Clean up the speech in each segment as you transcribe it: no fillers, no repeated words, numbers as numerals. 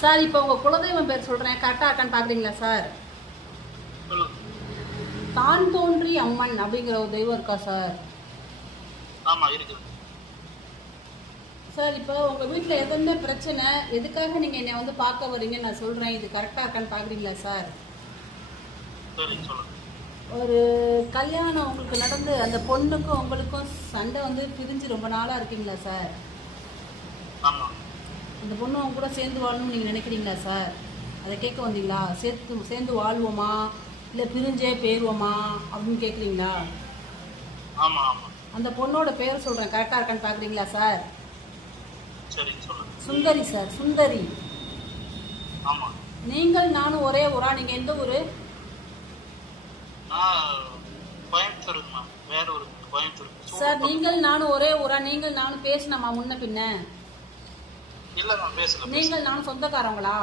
Sir இப்போ உங்க குலதெய்வம் பேர் சொல்றேன், கரெக்டா இருக்கான்னு பாக்குறீங்களா சார்? தான் தோன்றி அம்மன் அப்படிங்கிற ஒரு தெய்வம் இருக்கா சார்? ஆமா இருக்கு சார் இப்போ உங்க வீட்டுல எதுவுமே பிரச்சனை, எதுக்காக நீங்க என்னை வந்து பார்க்க வரீங்கன்னு நான் சொல்றேன், இது கரெக்டா இருக்கான்னு பாக்குறீங்களா சார்? சரி சொல்லுங்க. ஒரு கல்யாணம் உங்களுக்கு நடந்து அந்த பொண்ணுக்கும் உங்களுக்கும் சண்டை வந்து பிரிஞ்சு ரொம்ப நாளா இருக்கீங்களா சார்? ஆமா. அந்த பொண்ணு அவங்க கூட சேர்ந்து வாழணும்னு நீங்கள் நினைக்கிறீங்களா சார்? அதை கேட்க வந்தீங்களா? சேர்ந்து வாழ்வோமா இல்லை பிரிஞ்சே போயிடுவோமா அப்படின்னு கேட்குறீங்களா? ஆமா ஆமா. அந்த பொண்ணோட பேர் சொல்கிறேன், கரெக்டாக இருக்கான்னு பார்க்குறீங்களா சார்? சரி சொல்லுங்க. சுந்தரி சார், சுந்தரி. ஆமா. நீங்கள் நானும் ஒரே ஊரா? நீங்கள் எந்த ஊர்? கோயம்புத்தூருங்கம்மா. வேற ஒரு கோயம்புத்தூர் சார் நீங்கள் நானும் ஒரே ஊரா? நீங்கள் நானும் பேசினம்மா முன்ன பின்ன? இல்லம்மா பேசல. நீங்கள் நானும் சொந்தக்காரங்களா?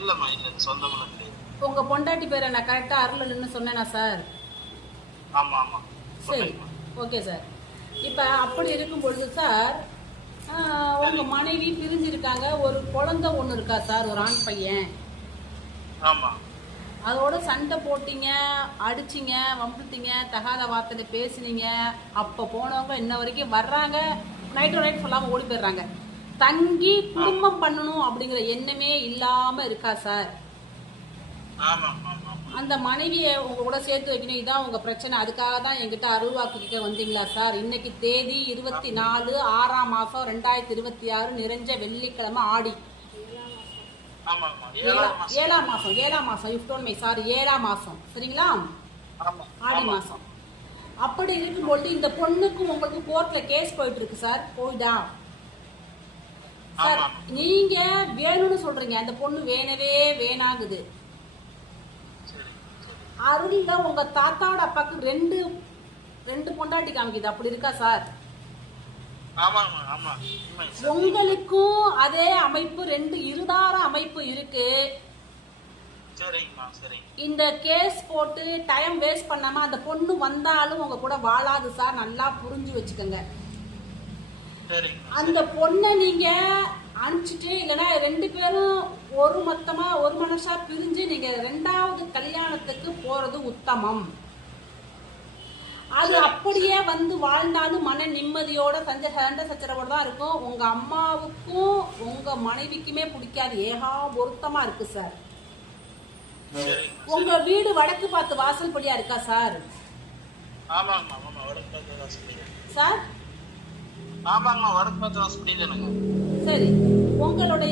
இல்லம்மா இல்ல, சொந்தமெல்லாம் கிடையாது. உங்கள் பொண்டாட்டி பேரை நான் கரெக்டாக அருள்னு சொன்னேனா சார்? ஆமா ஆமா. சரி, ஓகே சார். இப்போ அப்படி இருக்கும் பொழுது சார், உங்கள் மனைவி பிரிஞ்சிருக்காங்க, ஒரு குழந்தை ஒன்று இருக்கா சார், ஒரு ஆண் பையன். ஆமா. அதோட சண்டை போட்டீங்க, அடிச்சிங்க, வம்புத்தீங்க, தகாத வார்த்தையில பேசுனீங்க. அப்போ போனவங்க இன்ன வரைக்கும் வர்றாங்க, நைட்டு நைட் சொல்லாமல் ஓடி போயிடுறாங்க. தங்கி குடும்பம் பண்ணணும் அப்படிங்கிற எண்ணமே இல்லாமல் இருக்கா சார்? ஆமா ஆமா. அந்த மனைவியை உங்க கூட சேர்த்து வைக்கணும், இதான் உங்க பிரச்சனை. அதுக்காக தான் என்கிட்ட அருள்வாக்கு கேட்க வந்தீங்களா சார்? இன்னைக்கு தேதி 24 6ஆம் மாசம் 2026, நிறைஞ்ச வெள்ளிக்கிழமை, ஆடி 7ஆம் மாசம். சாரி, 7ஆம் மாசம், சரிங்களா? ஆடி மாசம். அப்படி இருக்கும்போது இந்த பொண்ணுக்கும் உங்களுக்கு கோர்ட்ல கேஸ் போயிட்டு இருக்கு சார். போயிடா சார்? நீங்க வேணும்னு சொல்றீங்க, அந்த பொண்ணு வேணவே வேணாகுது. அருள்ல உங்க தாத்தாவோட அப்பாக்கு ரெண்டு பொண்டாட்டி காமிக்குது, அப்படி இருக்கா சார்? உங்களுக்கும் அதே அமைப்பு, 2 இருதார அமைப்பு இருக்கு. இந்த கேஸ் போட்டு டைம் வேஸ்ட் பண்ணாம அந்த பொண்ணு வந்தாலும் உங்க கூட வாழாது சார், நல்லா புரிஞ்சு வச்சுக்கோங்க. அந்த பொண்ணை நீங்க அனுப்பிச்சிட்டு, இல்லைன்னா 2 பேரும் ஒரு மனசா பிரிஞ்சு நீங்க 2வது கல்யாணத்துக்கு போறது உத்தமம். அது அப்படியே வந்து வாழ்ந்தாலும் மன நிம்மதியோட சண்டை சச்சரவோட தான் இருக்கும். உங்க அம்மாவுக்கும் உங்க மனைவிக்குமே பிடிக்காது, பொருத்தமா இருக்கு சார். உங்க வீடு வடக்கு பார்த்து வாசல் படியா இருக்கா சார்? சார் ஆமாங்கம்மா, வடக்கு பார்த்து வாசல் படி. சரி, உங்களுடைய